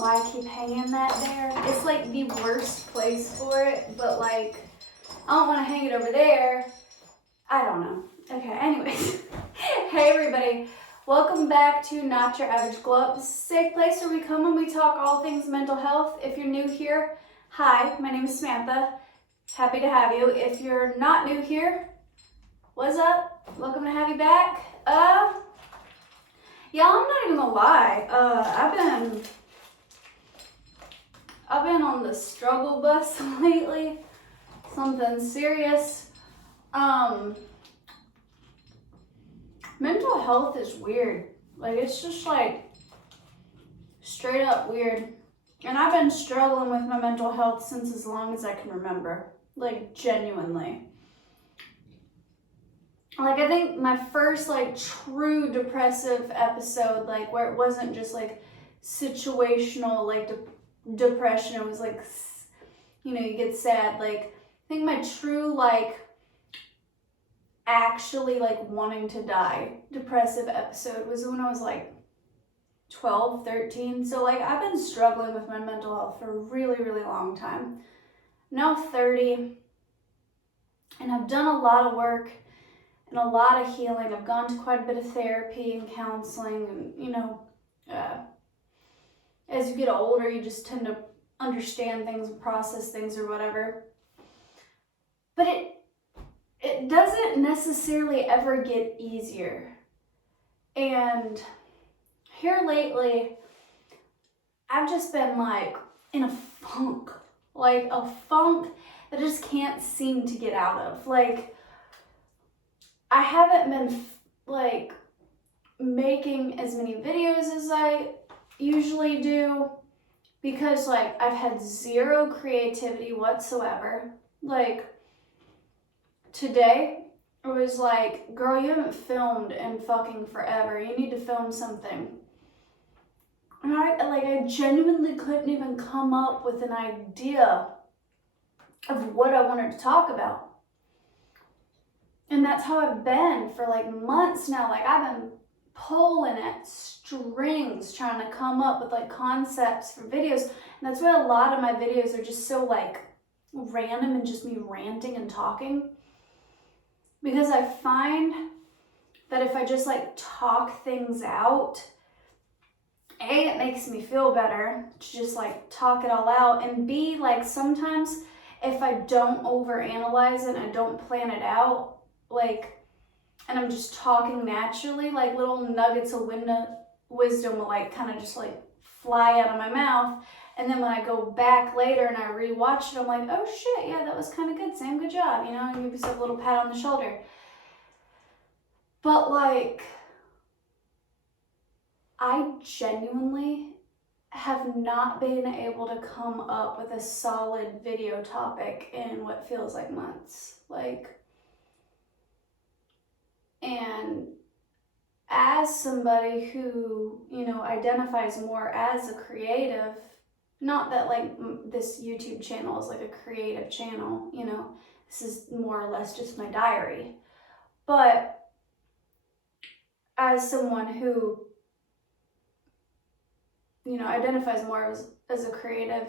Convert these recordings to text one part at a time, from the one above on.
know why I keep hanging that there. It's like the worst place for it, but like, I don't want to hang it over there. I don't know. Okay, anyways. Hey everybody, welcome back to Not Your Average Glow Up. This is a safe place where we come and we talk all things mental health. If you're new here, hi, my name is Samantha. Happy to have you. If you're not new here, what's up? Welcome to have you back. Y'all, I'm not even gonna lie. I've been on the struggle bus lately. Something serious. Mental health is weird. Like, it's just like straight up weird. And I've been struggling with my mental health since as long as I can remember. Like, genuinely. Like, I think my first, like, true depressive episode, like, where it wasn't just, like, situational, like, depression. It was, like, you know, you get sad. Like, I think my true, like, actually, like, wanting to die depressive episode was when I was, like, 12, 13. So, like, I've been struggling with my mental health for a really, really long time. Now 30, and I've done a lot of work and a lot of healing. I've gone to quite a bit of therapy and counseling, and, you know, as you get older, you just tend to understand things and process things or whatever. But it doesn't necessarily ever get easier. And here lately, I've just been like in a funk, like a funk that I just can't seem to get out of. Like, I haven't been like making as many videos as I usually do because like I've had zero creativity whatsoever. Like, today it was like, girl, you haven't filmed in fucking forever. You need to film something. And I genuinely couldn't even come up with an idea of what I wanted to talk about. And that's how I've been for like months now. Like, I've been pulling at strings trying to come up with like concepts for videos. And that's why a lot of my videos are just so like random and just me ranting and talking. Because I find that if I just like talk things out, A, it makes me feel better to just like talk it all out, and B, like sometimes if I don't overanalyze it and I don't plan it out, like, and I'm just talking naturally, like little nuggets of wisdom will like kind of just like fly out of my mouth. And then when I go back later and I rewatch it, I'm like, oh shit, yeah, that was kind of good, Sam, good job, you know, and give yourself a little pat on the shoulder. But like, I genuinely have not been able to come up with a solid video topic in what feels like months. Like, and as somebody who, you know, identifies more as a creative, not that like this YouTube channel is like a creative channel, you know, this is more or less just my diary. But as someone who, you know, identifies more as a creative,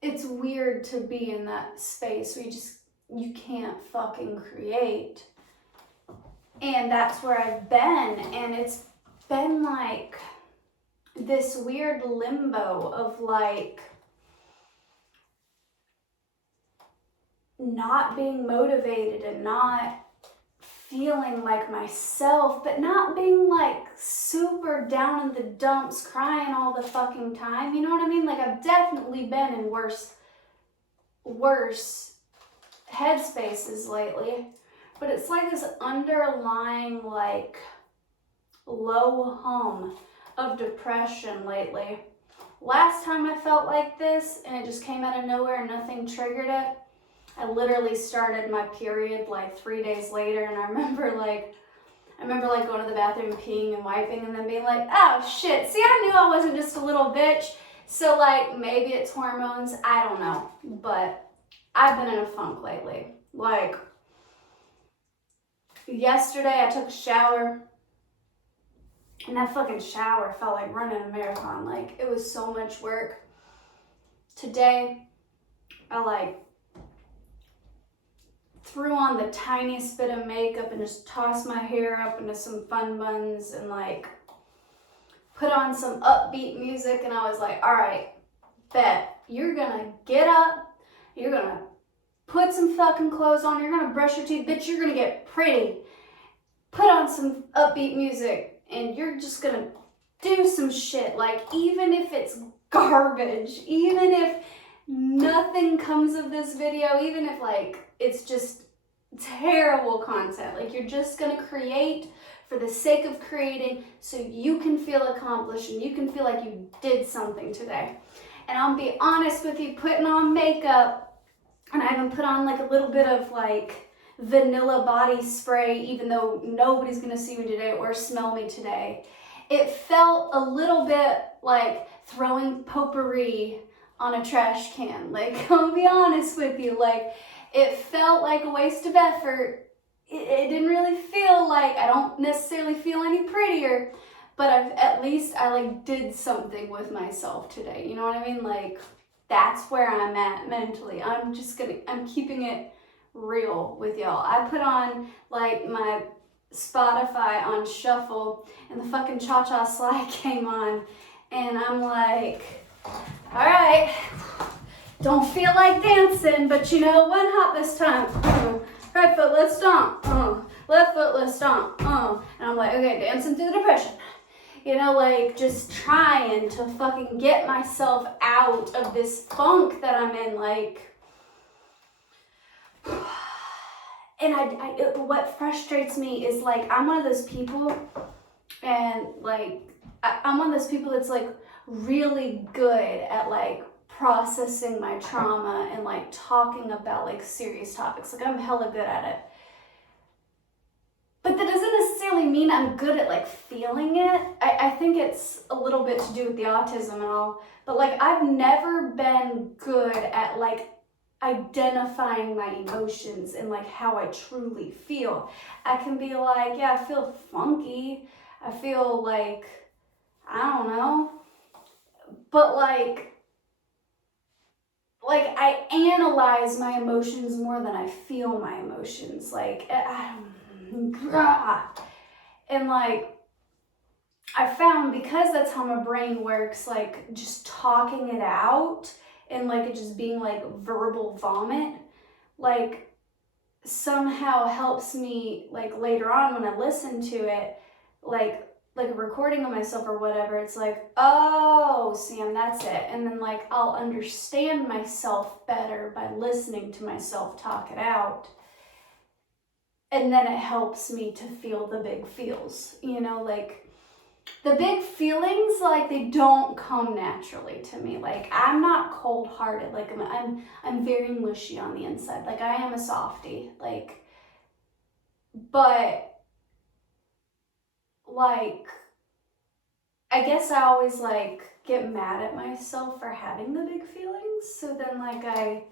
it's weird to be in that space where you can't fucking create. And that's where I've been, and it's been like this weird limbo of like not being motivated and not feeling like myself, but not being like super down in the dumps crying all the fucking time, you know what I mean? Like, I've definitely been in worse headspaces lately, but it's like this underlying like low hum of depression lately. Last time I felt like this and it just came out of nowhere and nothing triggered it, I literally started my period like 3 days later, and I remember like going to the bathroom, peeing and wiping, and then being like, oh shit, see, I knew I wasn't just a little bitch. So like, maybe it's hormones, I don't know, but I've been in a funk lately. Like, yesterday I took a shower And that fucking shower felt like running a marathon. Like, it was so much work. Today, I like threw on the tiniest bit of makeup and just tossed my hair up into some fun buns and like put on some upbeat music, and I was like, all right, bet, you're gonna get up, you're gonna put some fucking clothes on, you're gonna brush your teeth, bitch, you're gonna get pretty, put on some upbeat music, and you're just gonna do some shit. Like, even if it's garbage, even if nothing comes of this video, even if like it's just terrible content, like, you're just gonna create for the sake of creating so you can feel accomplished and you can feel like you did something today. And I'll be honest with you, putting on makeup, and I even put on like a little bit of like vanilla body spray, even though nobody's gonna see me today or smell me today. It felt a little bit like throwing potpourri on a trash can. Like, I'll be honest with you, like, it felt like a waste of effort. It didn't really feel like, I don't necessarily feel any prettier, but at least I like did something with myself today. You know what I mean? Like, that's where I'm at mentally. I'm keeping it real with y'all. I put on like my Spotify on shuffle and the fucking Cha-Cha Slide came on, and I'm like, all right, don't feel like dancing, but you know, one hop this time. Right foot, let's stomp. Left foot, let's stomp. And I'm like, okay, dancing through the depression. You know, like, just trying to fucking get myself out of this funk that I'm in, like. And what frustrates me is, like, I'm one of those people, and like, I'm one of those people that's like really good at like processing my trauma and like talking about like serious topics. Like, I'm hella good at it. But that doesn't necessarily mean I'm good at like feeling it. I think it's a little bit to do with the autism and all, but like, I've never been good at like identifying my emotions and like how I truly feel. I can be like, yeah, I feel funky. I feel like, I don't know, but like I analyze my emotions more than I feel my emotions. Like, and like, I found, because that's how my brain works, like just talking it out and like it just being like verbal vomit, like somehow helps me like later on when I listen to it, like a recording of myself or whatever, it's like, oh, Sam, that's it. And then like I'll understand myself better by listening to myself talk it out. And then it helps me to feel the big feels, you know, like the big feelings, like they don't come naturally to me. Like, I'm not cold-hearted. Like, I'm very mushy on the inside. Like, I am a softie. Like, but like, I guess I always like get mad at myself for having the big feelings. So then like I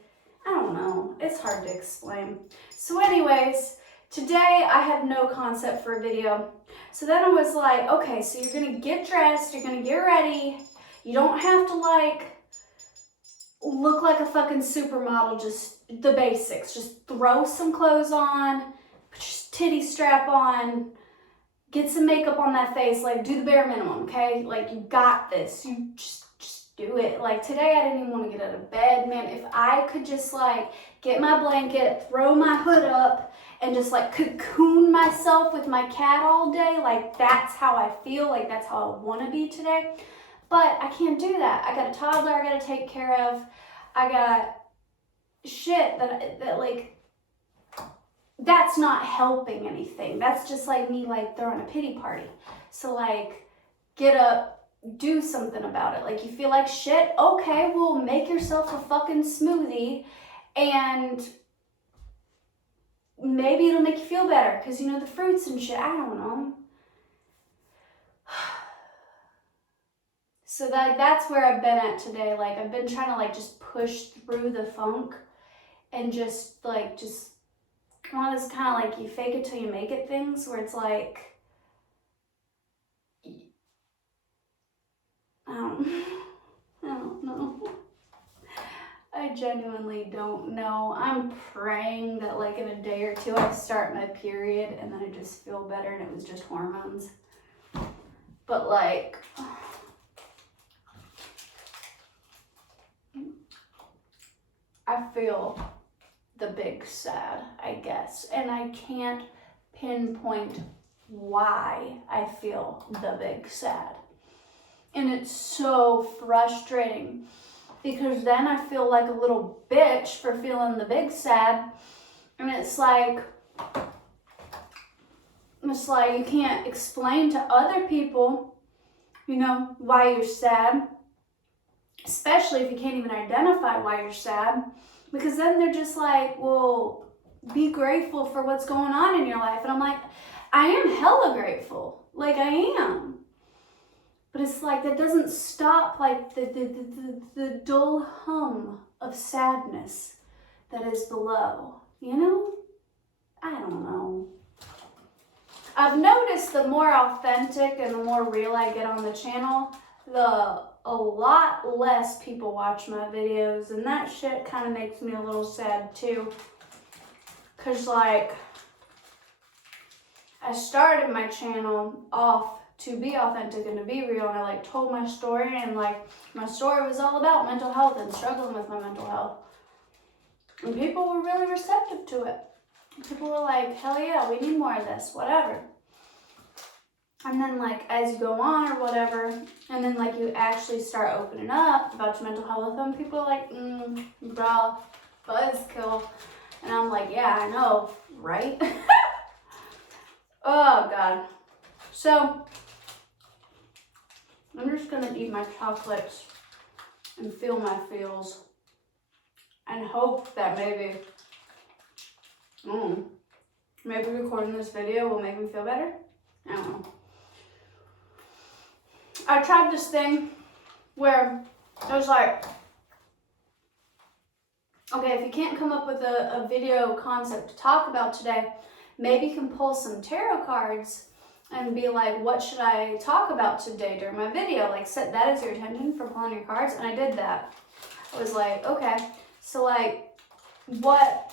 don't know. It's hard to explain. So anyways, today I had no concept for a video. So then I was like, okay, so you're gonna get dressed, you're gonna get ready. You don't have to like look like a fucking supermodel, just the basics. Just throw some clothes on, put your titty strap on, get some makeup on that face, like do the bare minimum, okay? Like, you got this, you just do it. Like, today I didn't even want to get out of bed, man. If I could just like get my blanket, throw my hood up, and just like cocoon myself with my cat all day, like that's how I feel, like that's how I want to be today. But I can't do that. I got a toddler I gotta take care of. I got shit that like, that's not helping anything. That's just like me like throwing a pity party. So like, get up, do something about it. Like, you feel like shit, okay, well, make yourself a fucking smoothie and maybe it'll make you feel better because, you know, the fruits and shit, I don't know. So that's where I've been at today. Like, I've been trying to like just push through the funk and just one of those kind of like you fake it till you make it things where it's like, I don't know. I genuinely don't know. I'm praying that like in a day or two I start my period and then I just feel better and it was just hormones. But like, I feel the big sad, I guess. And I can't pinpoint why I feel the big sad. And it's so frustrating because then I feel like a little bitch for feeling the big sad. And it's like you can't explain to other people, you know, why you're sad. Especially if you can't even identify why you're sad. Because then they're just like, well, be grateful for what's going on in your life. And I'm like, I am hella grateful. Like, I am. But it's like, that doesn't stop, like, the dull hum of sadness that is below. You know? I don't know. I've noticed the more authentic and the more real I get on the channel, a lot less people watch my videos, and that shit kind of makes me a little sad too. Cause like, I started my channel off to be authentic and to be real, and I like told my story, and like my story was all about mental health and struggling with my mental health. And people were really receptive to it. People were like, hell yeah, we need more of this, whatever. And then like as you go on or whatever, and then like you actually start opening up about your mental health, and people are like, bro, buzzkill. And I'm like, yeah, I know, right? Oh God. So I'm just gonna eat my chocolates and feel my feels and hope that maybe recording this video will make me feel better. I don't know. I tried this thing where it was like, okay, if you can't come up with a video concept to talk about today, maybe you can pull some tarot cards and be like, what should I talk about today during my video? Like, set that as your intention for pulling your cards. And I did that. I was like, okay, so like, what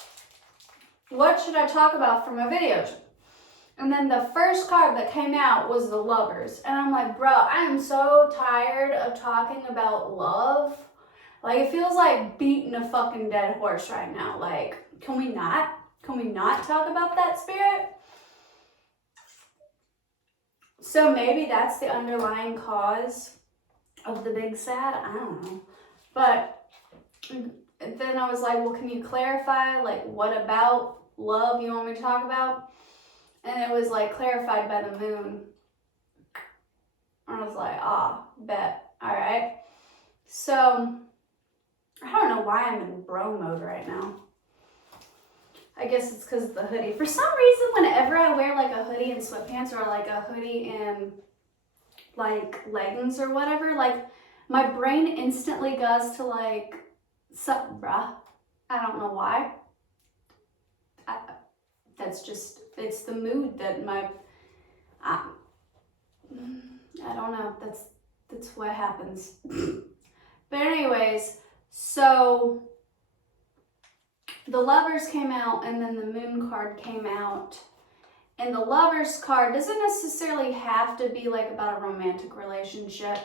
should I talk about for my videos? And then the first card that came out was the Lovers. And I'm like, bro, I am so tired of talking about love. Like, it feels like beating a fucking dead horse right now. Like, can we not talk about that, Spirit? So maybe that's the underlying cause of the big sad. I don't know. But then I was like, well, can you clarify? Like, what about love you want me to talk about? And it was like clarified by the moon. And I was like, bet. All right. So I don't know why I'm in bro mode right now. I guess it's because of the hoodie. For some reason, whenever I wear like a hoodie and sweatpants or like a hoodie and like leggings or whatever, like my brain instantly goes to like, sup, bruh. I don't know why. That's just, it's the mood that I don't know. That's what happens. But anyways, so the Lovers came out and then the Moon card came out. And the Lovers card doesn't necessarily have to be like about a romantic relationship.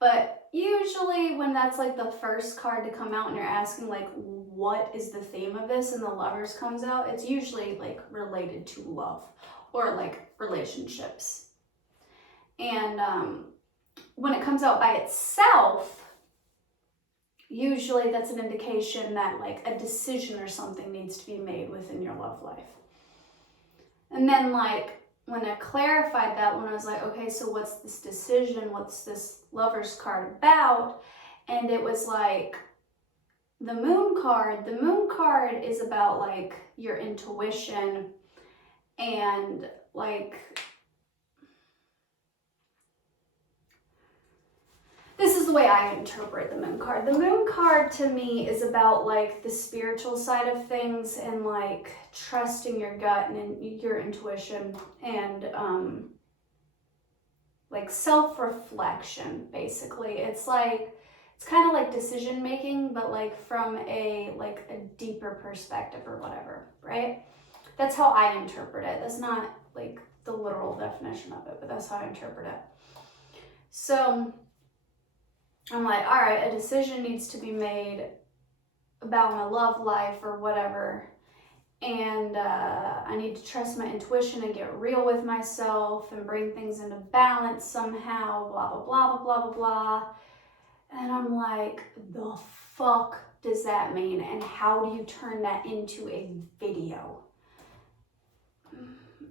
But usually when that's like the first card to come out and you're asking like, what is the theme of this? And the Lovers comes out, it's usually like related to love or like relationships. And when it comes out by itself, usually that's an indication that like a decision or something needs to be made within your love life. And then like when I clarified that, when I was like, okay, so what's this decision? What's this Lovers card about? And it was like the Moon card. The Moon card is about like your intuition and like, this is the way I interpret the Moon card. The Moon card to me is about like the spiritual side of things and like trusting your gut and your intuition and like self-reflection, basically. It's like, it's kind of like decision making, but like from a deeper perspective or whatever, right? That's how I interpret it. That's not like the literal definition of it, but that's how I interpret it. So I'm like, all right, a decision needs to be made about my love life or whatever. And I need to trust my intuition and get real with myself and bring things into balance somehow, blah, blah, blah, blah, blah, blah, blah. And I'm like, the fuck does that mean? And how do you turn that into a video?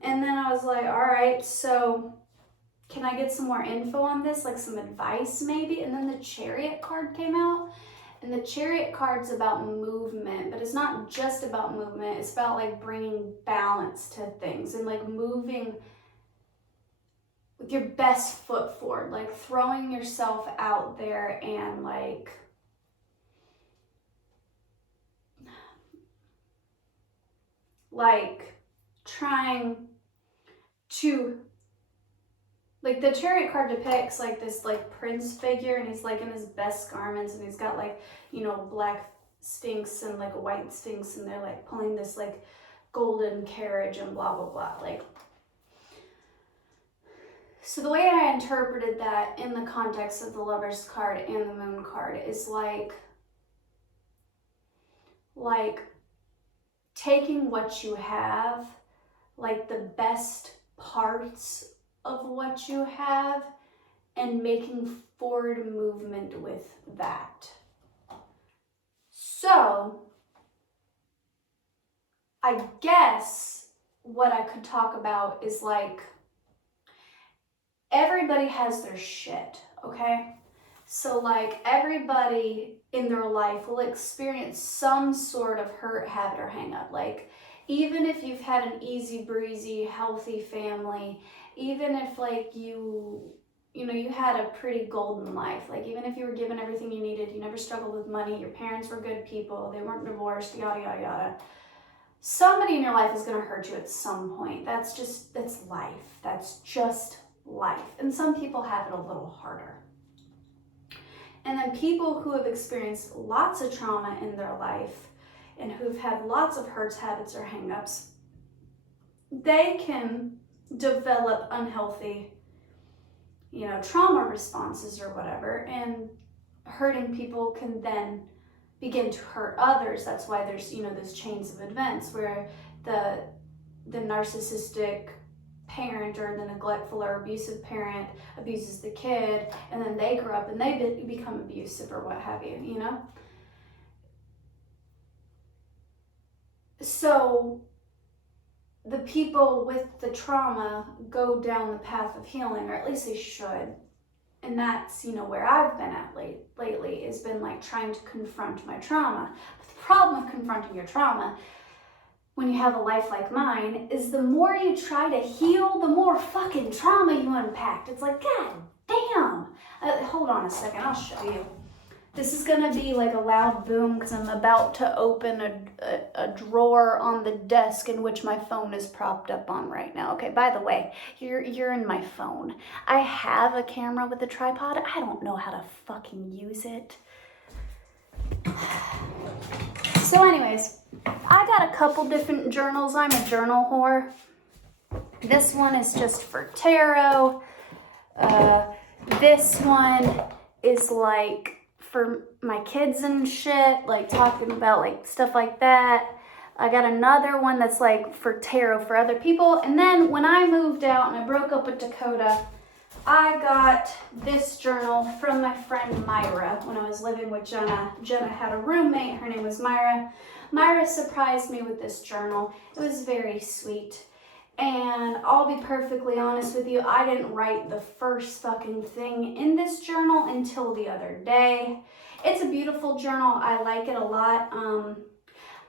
And then I was like, all right, so can I get some more info on this? Like some advice maybe? And then the Chariot card came out. And the Chariot card's about movement, but it's not just about movement. It's about like bringing balance to things and like moving with your best foot forward, like throwing yourself out there and like trying to, like the Chariot card depicts like this like prince figure, and he's like in his best garments, and he's got like, you know, black stinks and like a white stinks, and they're like pulling this like golden carriage and blah blah blah. Like, so the way I interpreted that in the context of the Lover's card and the Moon card is like taking what you have, like the best parts of what you have, and making forward movement with that. So I guess what I could talk about is like, everybody has their shit, okay? So like everybody in their life will experience some sort of hurt, habit, or hang up. Like even if you've had an easy breezy, healthy family, even if like you had a pretty golden life, like even if you were given everything you needed, you never struggled with money, your parents were good people, they weren't divorced, yada, yada, yada. Somebody in your life is going to hurt you at some point. That's life. That's just life. And some people have it a little harder. And then people who have experienced lots of trauma in their life and who've had lots of hurts, habits, or hang-ups, they can develop unhealthy, trauma responses or whatever, and hurting people can then begin to hurt others. That's why there's, those chains of events where the narcissistic parent or the neglectful or abusive parent abuses the kid, and then they grow up and they become abusive or what have you, So the people with the trauma go down the path of healing, or at least they should. And that's, where I've been at lately, has been like trying to confront my trauma. But the problem with confronting your trauma when you have a life like mine is the more you try to heal, the more fucking trauma you unpacked. It's like, God damn. Hold on a second, I'll show you. This is gonna be like a loud boom because I'm about to open a drawer on the desk in which my phone is propped up on right now. Okay, by the way, you're in my phone. I have a camera with a tripod. I don't know how to fucking use it. So anyways, I got a couple different journals. I'm a journal whore. This one is just for tarot. This one is like for my kids and shit, like talking about like stuff like that. I got another one that's like for tarot for other people. And then when I moved out and I broke up with Dakota, I got this journal from my friend Myra when I was living with Jenna. Jenna had a roommate, her name was Myra. Myra surprised me with this journal. It was very sweet. And I'll be perfectly honest with you, I didn't write the first fucking thing in this journal until the other day. It's a beautiful journal. I like it a lot.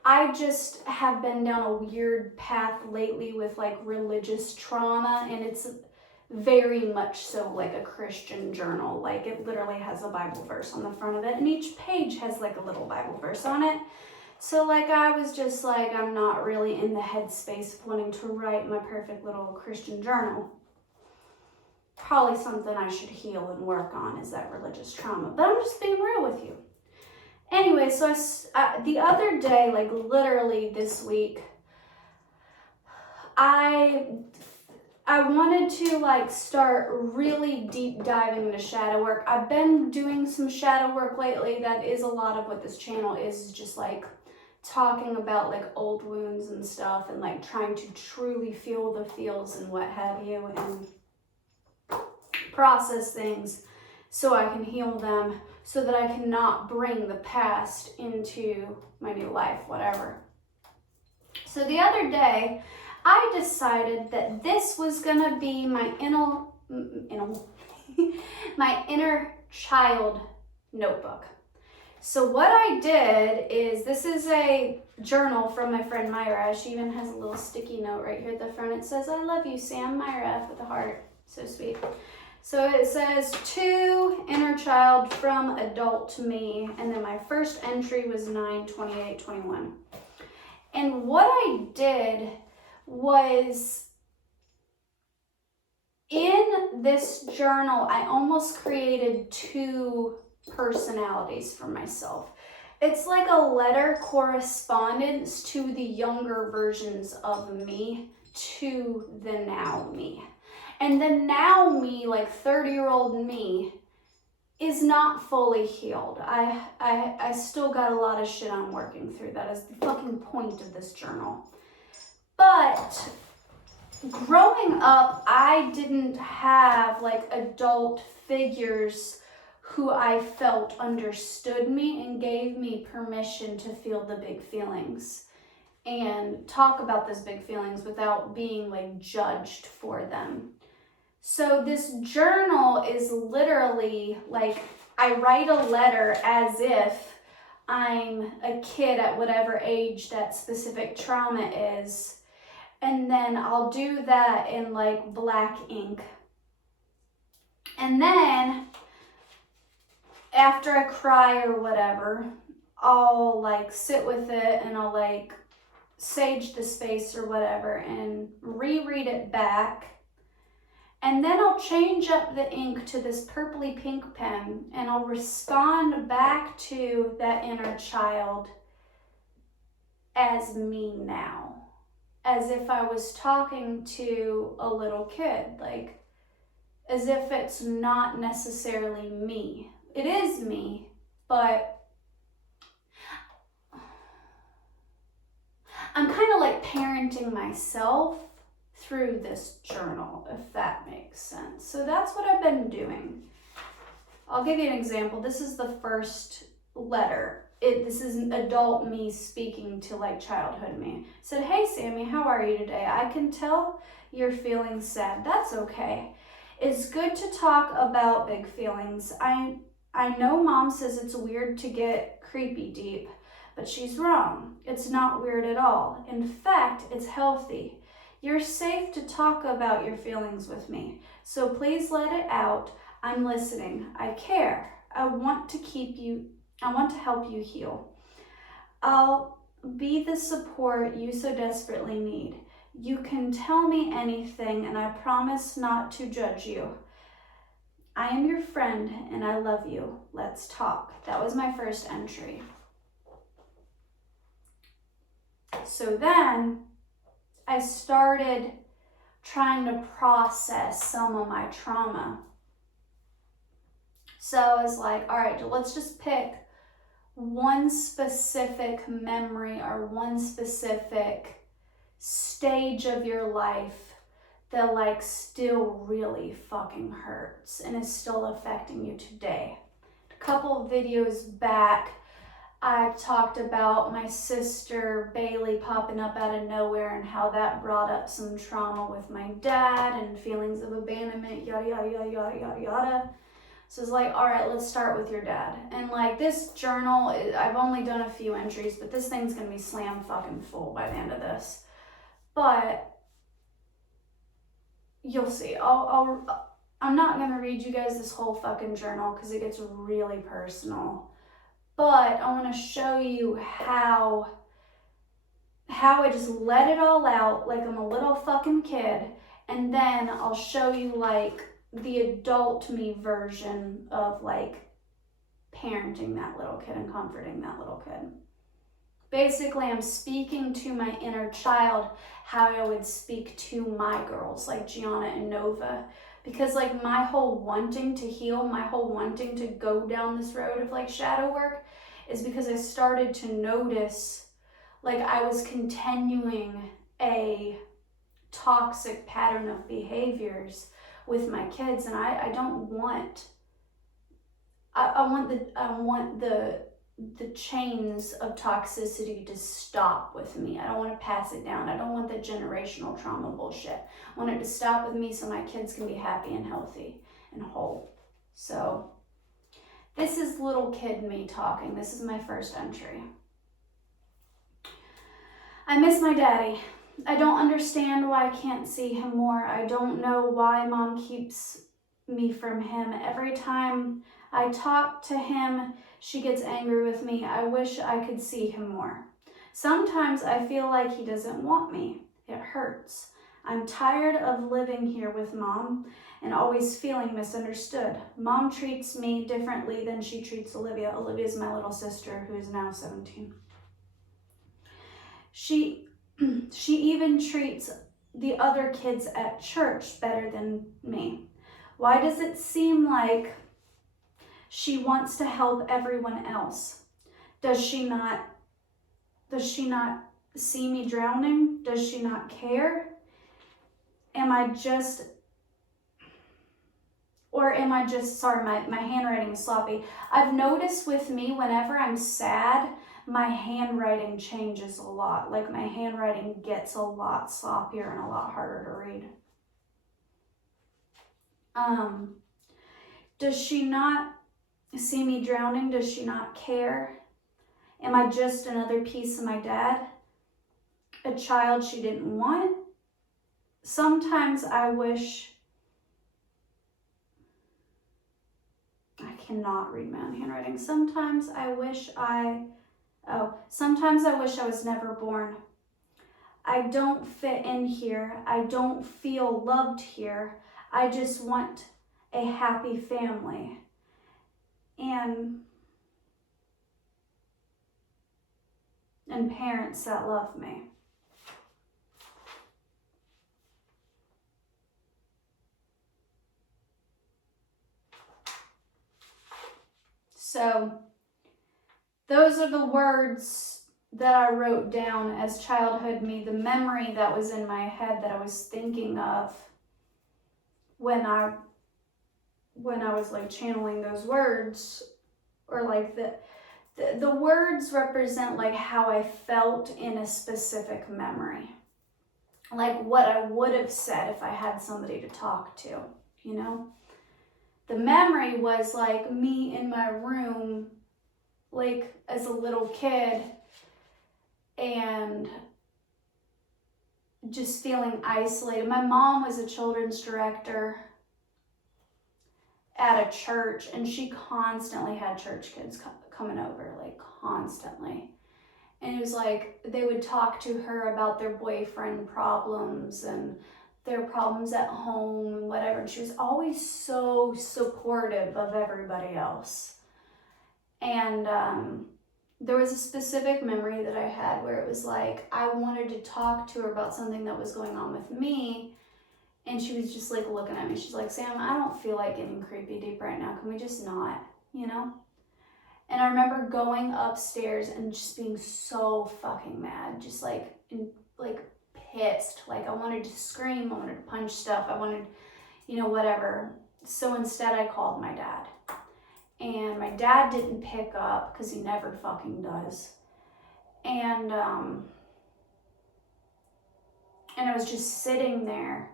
I just have been down a weird path lately with like religious trauma, and it's very much so like a Christian journal. Like it literally has a Bible verse on the front of it, and each page has like a little Bible verse on it. So like I was just like, I'm not really in the headspace of wanting to write my perfect little Christian journal. probably something I should heal and work on, is that religious trauma. But I'm just being real with you. Anyway, so the other day, like literally this week, I wanted to like start really deep diving into shadow work. I've been doing some shadow work lately. That is a lot of what this channel is just like talking about like old wounds and stuff, and like trying to truly feel the feels and what have you, and process things so I can heal them, so that I cannot bring the past into my new life, whatever. So the other day, I decided that this was gonna be my my inner child notebook. So what I did is, this is a journal from my friend Myra. She even has a little sticky note right here at the front. It says, "I love you, Sam," Myra, with a heart. So sweet. So it says, "To inner child from adult me," and then my first entry was 9/28/21. And what I did was, in this journal, I almost created two personalities for myself. It's like a letter correspondence to the younger versions of me to the now me. And the now me, like 30-year-old me, is not fully healed. I still got a lot of shit I'm working through. That is the fucking point of this journal. But growing up, I didn't have like adult figures who I felt understood me and gave me permission to feel the big feelings and talk about those big feelings without being like judged for them. So this journal is literally like, I write a letter as if I'm a kid at whatever age that specific trauma is. And then I'll do that in like black ink. And then after I cry or whatever, I'll like sit with it and I'll like sage the space or whatever and reread it back. And then I'll change up the ink to this purpley pink pen, and I'll respond back to that inner child as me now, as if I was talking to a little kid, like as if it's not necessarily me. It is me, but I'm kind of like parenting myself through this journal, if that makes sense. So that's what I've been doing. I'll give you an example. This is the first letter. This is adult me speaking to like childhood me. It said, "Hey Sammy, how are you today? I can tell you're feeling sad. That's okay. It's good to talk about big feelings. I know mom says it's weird to get creepy deep, but she's wrong. It's not weird at all. In fact, it's healthy. You're safe to talk about your feelings with me, so please let it out. I'm listening. I care. I want to help you heal. I'll be the support you so desperately need. You can tell me anything, and I promise not to judge you. I am your friend, and I love you. Let's talk." That was my first entry. So then I started trying to process some of my trauma. So I was like, all right, let's just pick one specific memory or one specific stage of your life that like still really fucking hurts and is still affecting you today. A couple of videos back, I talked about my sister Bailey popping up out of nowhere and how that brought up some trauma with my dad and feelings of abandonment, yada, yada, yada, yada, yada, yada. So it's like, all right, let's start with your dad. And like this journal, I've only done a few entries, but this thing's gonna be slam fucking full by the end of this. But you'll see. I'm not gonna read you guys this whole fucking journal because it gets really personal. But I want to show you how I just let it all out like I'm a little fucking kid. And then I'll show you like the adult me version of like parenting that little kid and comforting that little kid. Basically, I'm speaking to my inner child how I would speak to my girls, like Gianna and Nova. Because like my whole wanting to heal, my whole wanting to go down this road of like shadow work is because I started to notice like I was continuing a toxic pattern of behaviors with my kids, and I don't want, I want the chains of toxicity to stop with me. I don't want to pass it down. I don't want the generational trauma bullshit. I want it to stop with me so my kids can be happy and healthy and whole. So this is little kid me talking. This is my first entry. I miss my daddy. I don't understand why I can't see him more. I don't know why mom keeps me from him. Every time I talk to him, she gets angry with me. I wish I could see him more. Sometimes I feel like he doesn't want me. It hurts. I'm tired of living here with mom and always feeling misunderstood. Mom treats me differently than she treats Olivia. Olivia's my little sister who is now 17. She even treats the other kids at church better than me. Why does it seem like she wants to help everyone else? Does she not see me drowning? Does she not care? Am I just, sorry, my handwriting is sloppy. I've noticed with me, whenever I'm sad, my handwriting changes a lot. Like my handwriting gets a lot sloppier and a lot harder to read. Does she not see me drowning? Does she not care? Am I just another piece of my dad? A child she didn't want? Sometimes I wish, I cannot read my own handwriting. Sometimes I wish I was never born. I don't fit in here. I don't feel loved here. I just want a happy family. And parents that love me. So those are the words that I wrote down as childhood me, the memory that was in my head that I was thinking of when I was like channeling those words, or like the words represent like how I felt in a specific memory, like what I would have said if I had somebody to talk to, you know? The memory was like me in my room, like as a little kid, and just feeling isolated. My mom was a children's director at a church, and she constantly had church kids coming over, like constantly. And it was like they would talk to her about their boyfriend problems and their problems at home and whatever. And she was always so supportive of everybody else. And there was a specific memory that I had where it was like I wanted to talk to her about something that was going on with me. And she was just like looking at me. She's like, Sam, I don't feel like getting creepy deep right now. Can we just not, you know? And I remember going upstairs and just being so fucking mad. Just like pissed. Like I wanted to scream. I wanted to punch stuff. I wanted, you know, whatever. So instead I called my dad. And my dad didn't pick up because he never fucking does. And I was just sitting there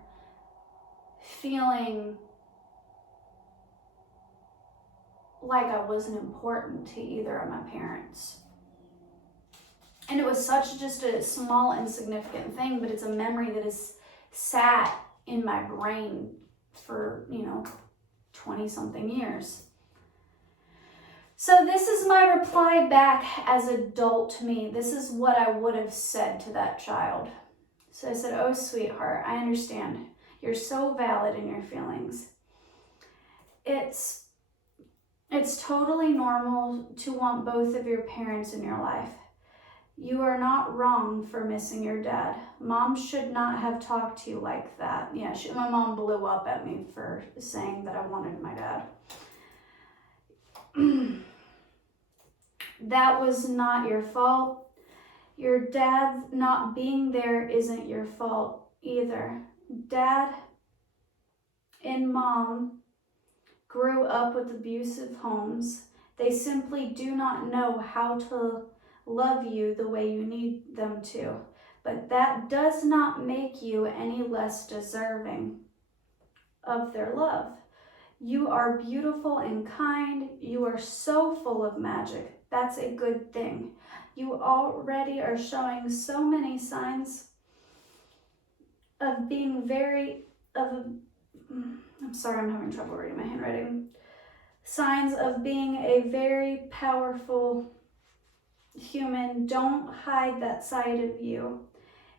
feeling like I wasn't important to either of my parents. And it was such just a small, insignificant thing, but it's a memory that has sat in my brain for, 20-something years. So this is my reply back as adult me. This is what I would have said to that child. So I said, oh, sweetheart, I understand. You're so valid in your feelings. It's totally normal to want both of your parents in your life. You are not wrong for missing your dad. Mom should not have talked to you like that. Yeah, my mom blew up at me for saying that I wanted my dad. That was not your fault. Your dad not being there isn't your fault either. Dad and mom grew up with abusive homes. They simply do not know how to love you the way you need them to. But that does not make you any less deserving of their love. You are beautiful and kind. You are so full of magic. That's a good thing. You already are showing so many signs of being I'm sorry, I'm having trouble reading my handwriting. Signs of being a very powerful human. Don't hide that side of you.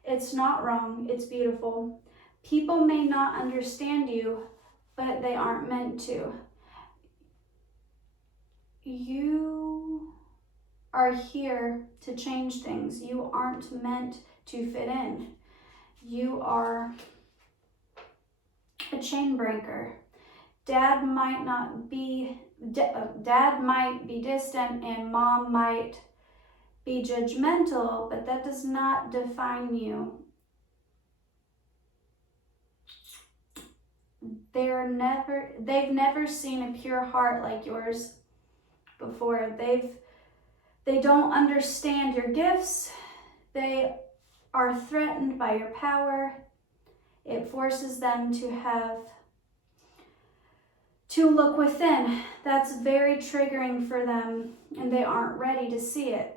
It's not wrong. It's beautiful. People may not understand you, but they aren't meant to. You are here to change things. You aren't meant to fit in. You are a chain breaker. Dad might be distant and mom might be judgmental, but that does not define you. They've never seen a pure heart like yours before. They don't understand your gifts. They are threatened by your power. It forces them to look within. That's very triggering for them, and they aren't ready to see it.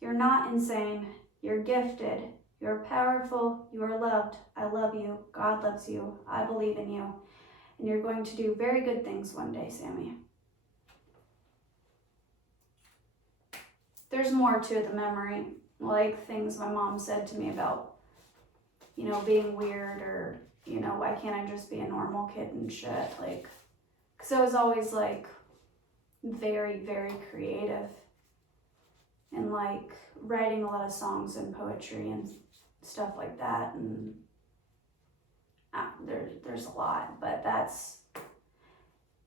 You're not insane. You're gifted. You're powerful. You are loved. I love you. God loves you. I believe in you. And you're going to do very good things one day, Sammy. There's more to the memory, like things my mom said to me about, being weird, or, why can't I just be a normal kid and shit? Like, because I was always, like, very, very creative and, like, writing a lot of songs and poetry and stuff like that. And there's a lot, but that's,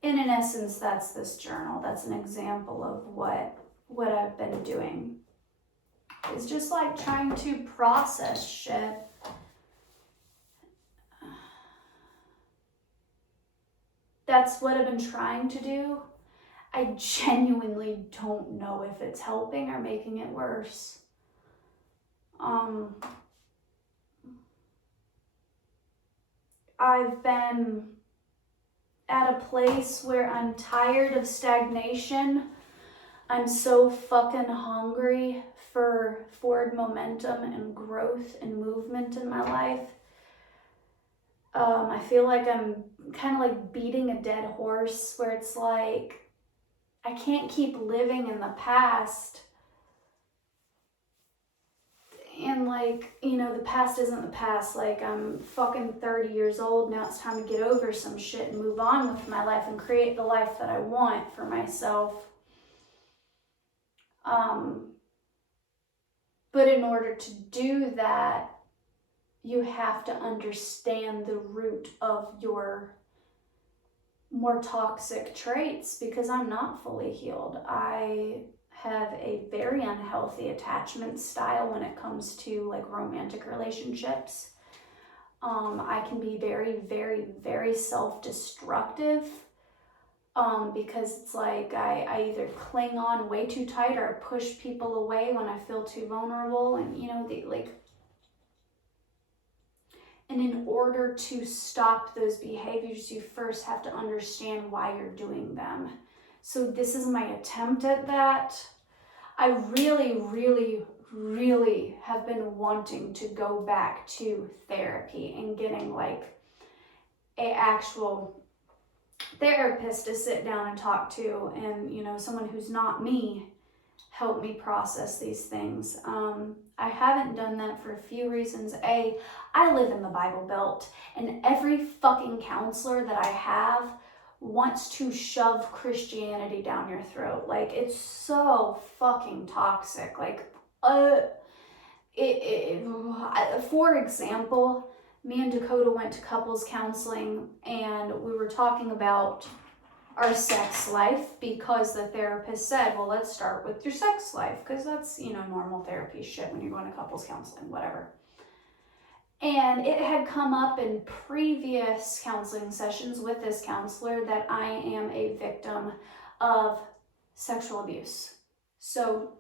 in an essence, that's this journal. That's an example of what I've been doing. It's just like trying to process shit. That's what I've been trying to do. I genuinely don't know if it's helping or making it worse. I've been at a place where I'm tired of stagnation. I'm so fucking hungry for forward momentum and growth and movement in my life. I feel like I'm kind of like beating a dead horse, where it's like, I can't keep living in the past. And like, the past isn't the past. Like, I'm fucking 30 years old. Now it's time to get over some shit and move on with my life and create the life that I want for myself. But in order to do that, you have to understand the root of your more toxic traits, because I'm not fully healed. I have a very unhealthy attachment style when it comes to like romantic relationships. I can be very, very, very self-destructive. Because it's like I either cling on way too tight or I push people away when I feel too vulnerable, and and in order to stop those behaviors, you first have to understand why you're doing them. So this is my attempt at that. I really, really, really have been wanting to go back to therapy and getting like a actual therapist to sit down and talk to, and someone who's not me help me process these things. I haven't done that for a few reasons. I live in the Bible Belt, and every fucking counselor that I have wants to shove Christianity down your throat. Like, it's so fucking toxic. Like, for example, me and Dakota went to couples counseling, and we were talking about our sex life because the therapist said, well, let's start with your sex life, because that's, normal therapy shit when you're going to couples counseling, whatever. And it had come up in previous counseling sessions with this counselor that I am a victim of sexual abuse. So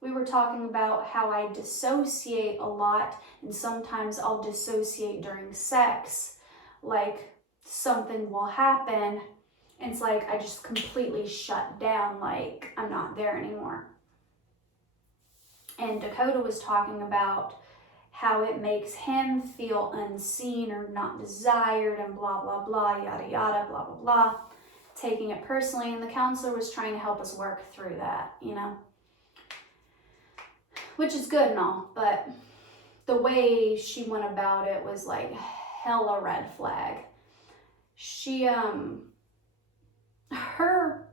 we were talking about how I dissociate a lot, and sometimes I'll dissociate during sex. Like, something will happen, and it's like I just completely shut down, like I'm not there anymore. And Dakota was talking about how it makes him feel unseen or not desired and blah, blah, blah, yada, yada, blah, blah, blah. Taking it personally, and the counselor was trying to help us work through that, which is good and all, but the way she went about it was like hella red flag. She, her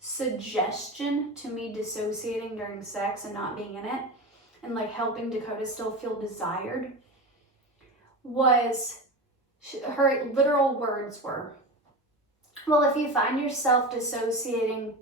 suggestion to me dissociating during sex and not being in it, and like helping Dakota still feel desired, was, her literal words were, well, if you find yourself dissociating,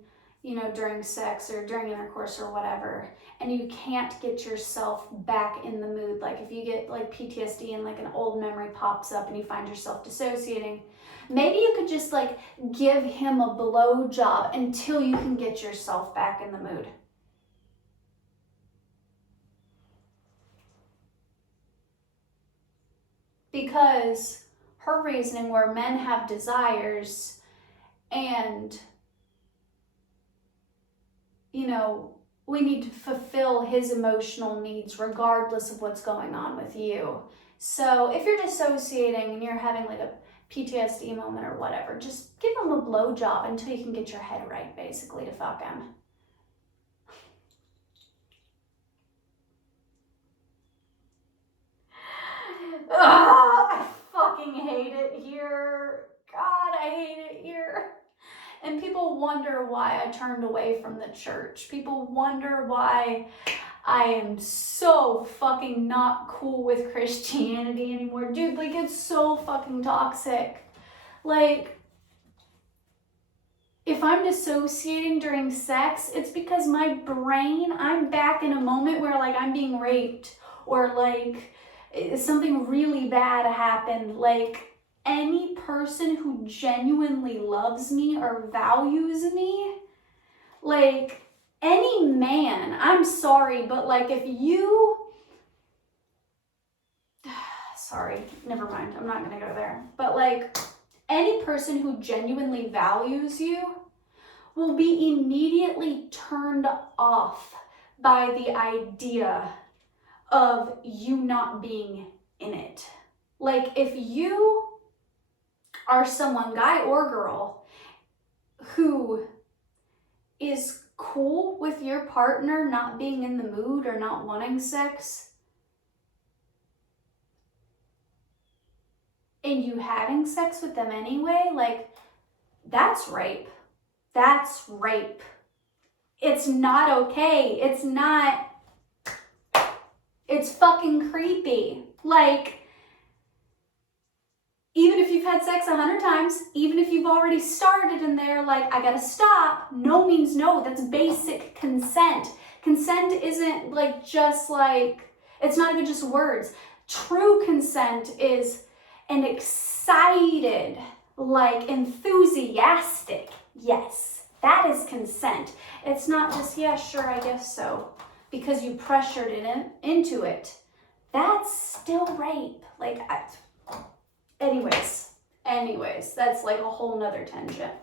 during sex or during intercourse or whatever, and you can't get yourself back in the mood, like if you get like PTSD and like an old memory pops up and you find yourself dissociating, maybe you could just like give him a blowjob until you can get yourself back in the mood. Because her reasoning were men have desires, and we need to fulfill his emotional needs regardless of what's going on with you. So if you're dissociating and you're having like a PTSD moment or whatever, just give him a blowjob until you can get your head right, basically, to fuck him. I fucking hate it here. God, I hate it here. And people wonder why I turned away from the church. People wonder why I am so fucking not cool with Christianity anymore. Dude, like, it's so fucking toxic. Like, if I'm dissociating during sex, it's because my brain, I'm back in a moment where like I'm being raped, or like something really bad happened. Like, any person who genuinely loves me or values me, like any man, I'm sorry, but like if you, sorry, never mind, I'm not gonna go there, but like any person who genuinely values you will be immediately turned off by the idea of you not being in it. Like, if you are someone, guy or girl, who is cool with your partner not being in the mood or not wanting sex, and you having sex with them anyway, like, that's rape. That's rape. It's not okay. It's not, it's fucking creepy. Like, even if you've had sex 100 times, even if you've already started in there, like, I gotta stop, no means no. That's basic consent. Consent isn't like just like, it's not even just words. True consent is an excited, like enthusiastic yes. That is consent. It's not just, yeah, sure, I guess so, because you pressured it into it. That's still rape. Like, anyways, that's like a whole nother tangent.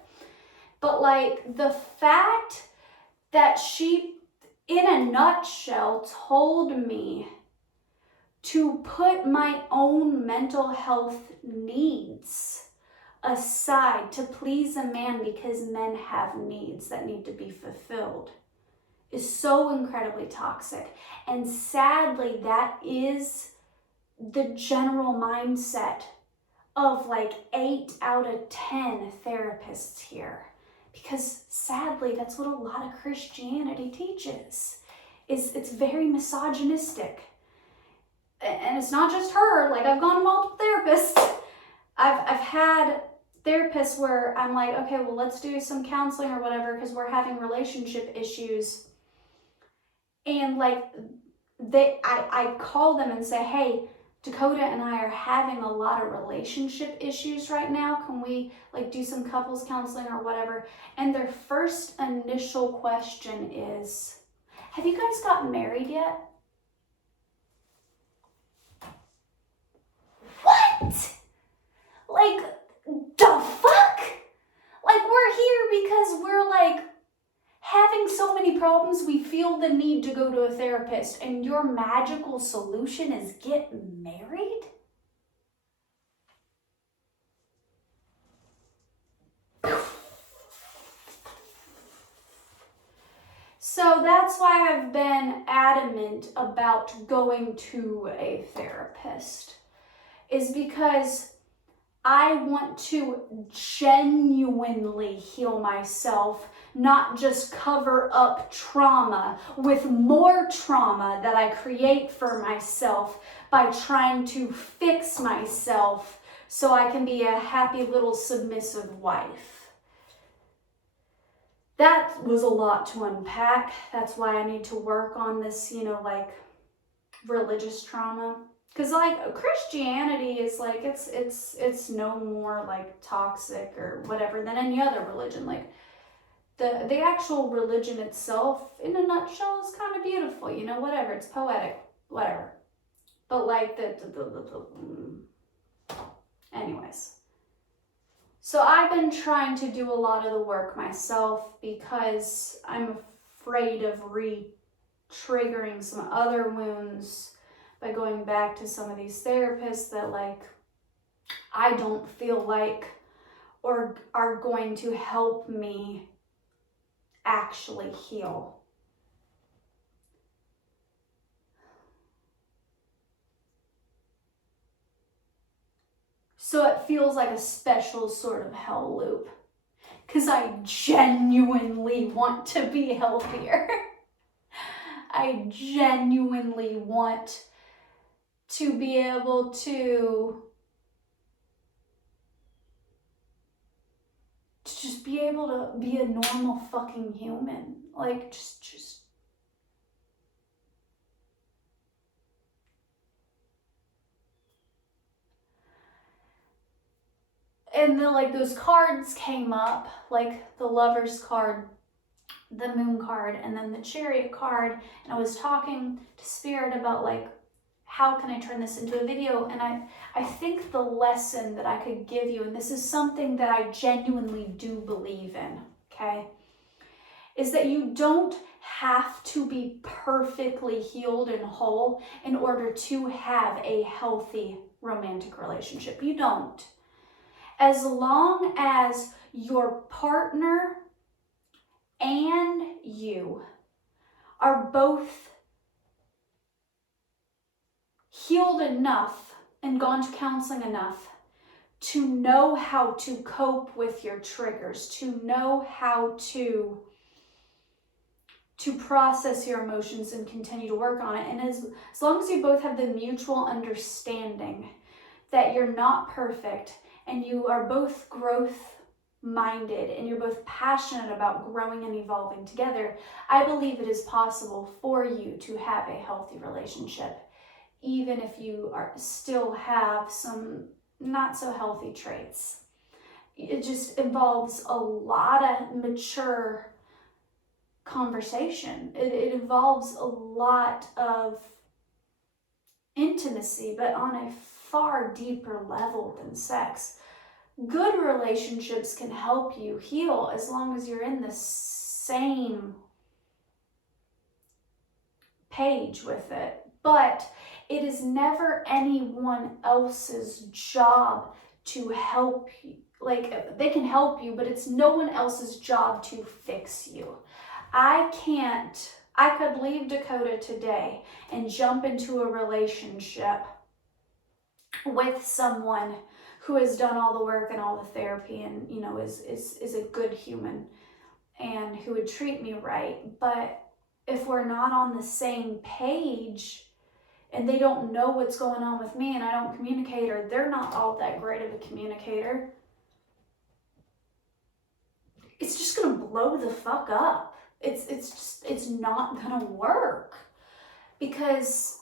But like the fact that she, in a nutshell, told me to put my own mental health needs aside to please a man because men have needs that need to be fulfilled is so incredibly toxic. And sadly, that is the general mindset of like 8 out of 10 therapists here. Because sadly, that's what a lot of Christianity teaches. It's very misogynistic. And it's not just her. Like, I've gone to multiple therapists. I've had therapists where I'm like, okay, well, let's do some counseling or whatever because we're having relationship issues. And like, I call them and say, hey, Dakota and I are having a lot of relationship issues right now. Can we like do some couples counseling or whatever? And their first initial question is, have you guys gotten married yet? What? Like, the fuck? Like, we're here because we're like having so many problems, we feel the need to go to a therapist, and your magical solution is get married? So that's why I've been adamant about going to a therapist, is because I want to genuinely heal myself, not just cover up trauma with more trauma that I create for myself by trying to fix myself so I can be a happy little submissive wife. That was a lot to unpack. That's why I need to work on this, like religious trauma. Because like Christianity is like, it's no more like toxic or whatever than any other religion. Like the actual religion itself in a nutshell is kind of beautiful, whatever. It's poetic, whatever. But like anyways. So I've been trying to do a lot of the work myself because I'm afraid of re-triggering some other wounds by going back to some of these therapists that like I don't feel like or are going to help me actually heal. So it feels like a special sort of hell loop because I genuinely want to be healthier. I genuinely want to be able to just be able to be a normal fucking human. Like, just. And then, like, those cards came up, like the Lover's card, the Moon card, and then the Chariot card. And I was talking to Spirit about, like, how can I turn this into a video? And I think the lesson that I could give you, and this is something that I genuinely do believe in, okay, is that you don't have to be perfectly healed and whole in order to have a healthy romantic relationship. You don't. As long as your partner and you are both healed enough and gone to counseling enough to know how to cope with your triggers, to know how to process your emotions and continue to work on it. And as long as you both have the mutual understanding that you're not perfect and you are both growth minded and you're both passionate about growing and evolving together, I believe it is possible for you to have a healthy relationship, even if you still have some not so healthy traits. It just involves a lot of mature conversation. It involves a lot of intimacy, but on a far deeper level than sex. Good relationships can help you heal as long as you're in the same page with it. But it is never anyone else's job to help you. Like, they can help you, but it's no one else's job to fix you. I could leave Dakota today and jump into a relationship with someone who has done all the work and all the therapy and, you know, is a good human and who would treat me right. But if we're not on the same page and they don't know what's going on with me and I don't communicate, or they're not all that great of a communicator, it's just gonna blow the fuck up. It's not gonna work, because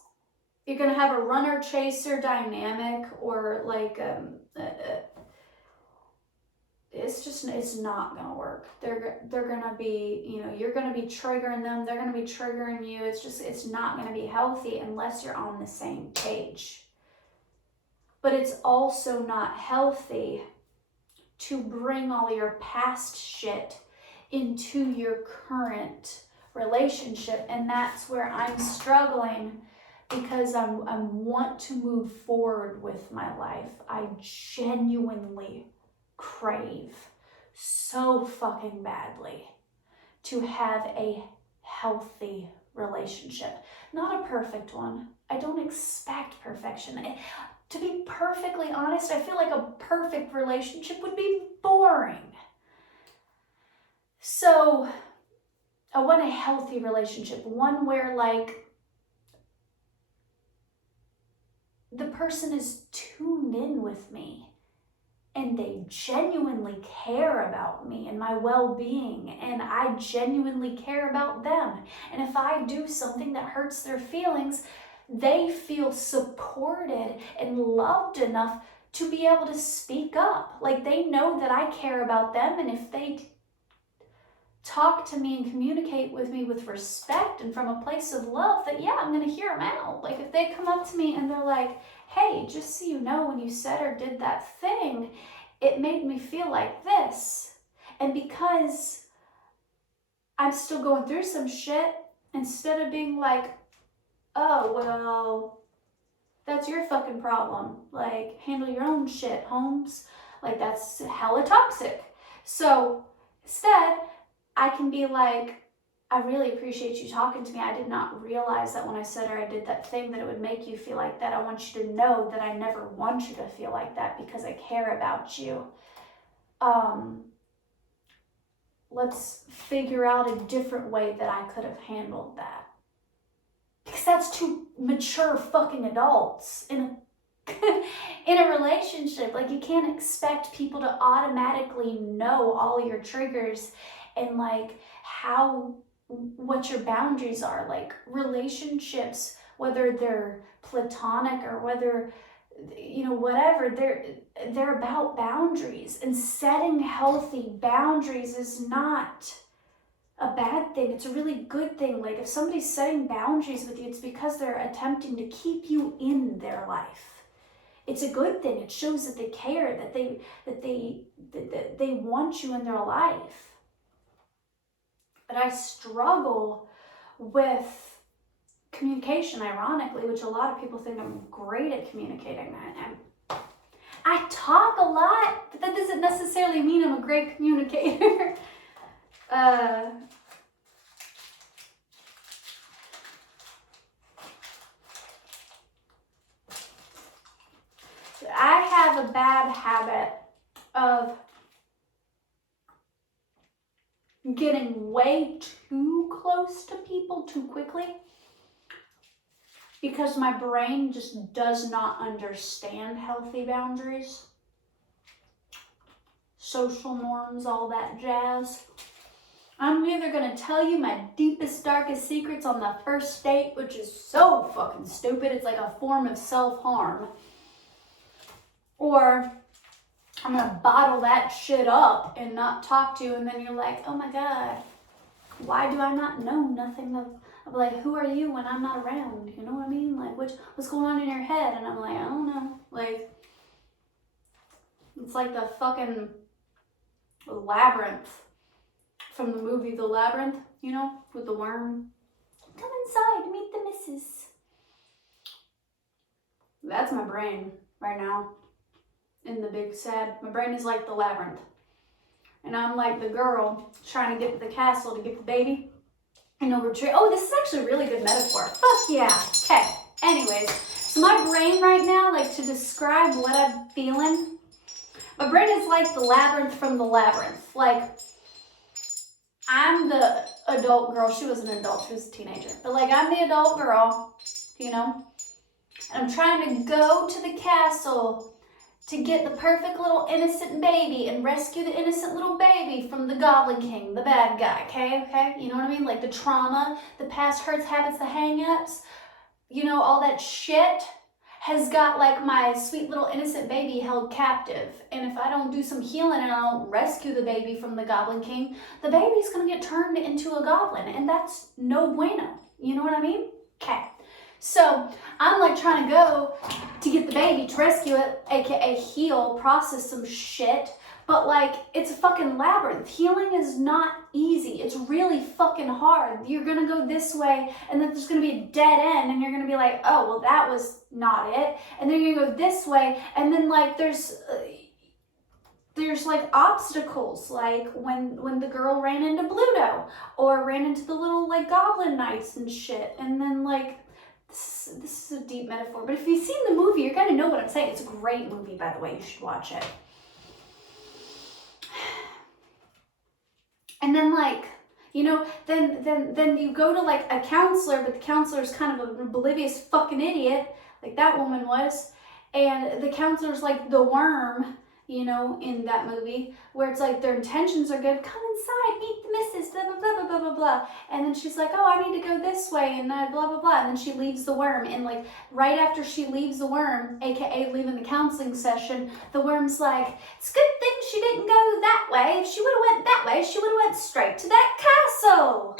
you're gonna have a runner chaser dynamic, or like it's not gonna work. They're gonna be, you know, you're gonna be triggering them, they're gonna be triggering you. It's not gonna be healthy unless you're on the same page. But it's also not healthy to bring all your past shit into your current relationship. And that's where I'm struggling, because I want to move forward with my life. I genuinely crave so fucking badly to have a healthy relationship. Not a perfect one. I don't expect perfection. To be perfectly honest, I feel like a perfect relationship would be boring. So I want a healthy relationship, one where like the person is tuned in with me and they genuinely care about me and my well-being, and I genuinely care about them. And if I do something that hurts their feelings, they feel supported and loved enough to be able to speak up. Like, they know that I care about them, and if they talk to me and communicate with me with respect and from a place of love, that yeah, I'm gonna hear them out. Like, if they come up to me and they're like, hey, just so you know, when you said or did that thing, it made me feel like this. And because I'm still going through some shit, instead of being like, oh, well, that's your fucking problem. Like, handle your own shit, Holmes. Like, that's hella toxic. So instead, I can be like, I really appreciate you talking to me. I did not realize that when I said or I did that thing that it would make you feel like that. I want you to know that I never want you to feel like that, because I care about you. Let's figure out a different way that I could have handled that. Because that's two mature fucking adults in a relationship. Like, you can't expect people to automatically know all your triggers and like what your boundaries are. Like, relationships, whether they're platonic or whether, you know, whatever, they're about boundaries, and setting healthy boundaries is not a bad thing. It's a really good thing. Like, if somebody's setting boundaries with you, it's because they're attempting to keep you in their life. It's a good thing. It shows that they care, that they want you in their life. But I struggle with communication, ironically, which a lot of people think I'm great at communicating. I talk a lot, but that doesn't necessarily mean I'm a great communicator. I have a bad habit of getting way too close to people too quickly, because my brain just does not understand healthy boundaries, social norms, all that jazz. I'm either gonna tell you my deepest, darkest secrets on the first date, which is so fucking stupid, it's like a form of self-harm, or I'm gonna bottle that shit up and not talk to you, and then you're like, oh my God, why do I not know nothing of like, who are you when I'm not around? You know what I mean? Like, what's going on in your head? And I'm like, I don't know. Like, it's like the fucking labyrinth from the movie The Labyrinth, you know, with the worm. Come inside, meet the missus. That's my brain right now. In the big sad, my brain is like the labyrinth, and I'm like the girl trying to get to the castle to get the baby and retrieve. Oh, this is actually a really good metaphor. Fuck yeah. Okay, anyways, so my brain right now, like, to describe what I'm feeling, My brain is like the labyrinth from the labyrinth. Like, I'm the adult girl. She wasn't an adult, she was a teenager. But like, I'm the adult girl, you know? And I'm trying to go to the castle to get the perfect little innocent baby and rescue the innocent little baby from the Goblin King, the bad guy, okay? You know what I mean? Like the trauma, the past hurts, habits, the hang-ups, you know, all that shit has got like my sweet little innocent baby held captive. And if I don't do some healing and I don't rescue the baby from the Goblin King, the baby's gonna get turned into a goblin, and that's no bueno. You know what I mean? Okay. So I'm like trying to go to get the baby, to rescue it, aka heal, process some shit. But like, it's a fucking labyrinth. Healing is not easy. It's really fucking hard. You're gonna go this way, and then there's gonna be a dead end, and you're gonna be like, oh, well, that was not it. And then you're gonna go this way, and then like there's like obstacles, like when the girl ran into Bluto, or ran into the little like goblin knights and shit. And then like, this is a deep metaphor, but if you've seen the movie, you're gonna know what I'm saying. It's a great movie, by the way. You should watch it. And then like, you know, then you go to like a counselor, but the counselor's kind of an oblivious fucking idiot, like that woman was. And the counselor's like the worm, you know, in that movie, where it's like their intentions are good. Come inside, meet the missus, blah, blah, blah, blah, blah, blah, blah. And then she's like, oh, I need to go this way, and blah, blah, blah. And then she leaves the worm. And like right after she leaves the worm, aka leaving the counseling session, the worm's like, it's a good thing she didn't go that way. If she would have went that way, she would have went straight to that castle.